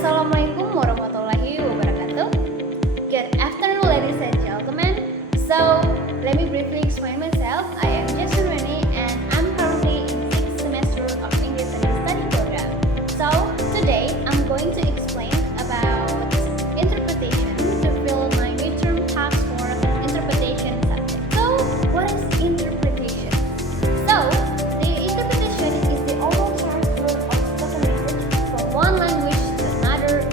Assalamualaikum warahmatullahi wabarakatuh. Good afternoon, ladies and gentlemen. So, let me briefly explain myself. I am Jason Rene and I'm currently in 6th semester of English study program. So, today I'm going to explain about interpretation to fill my midterm task for interpretation subject. So, what is interpretation? So, the interpretation is the oral transfer of spoken language from one language to another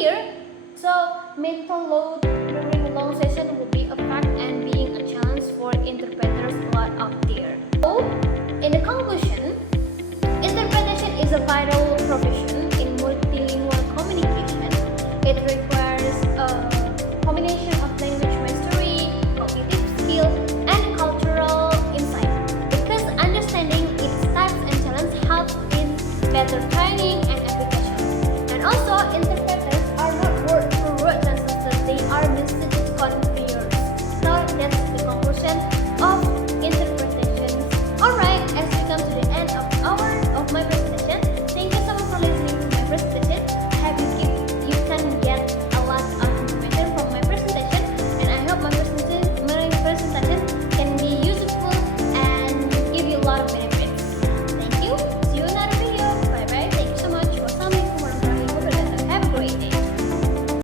clear. So mental load during long session will be a fact and being a challenge for interpreters out there. So in the conclusion, interpretation is a vital profession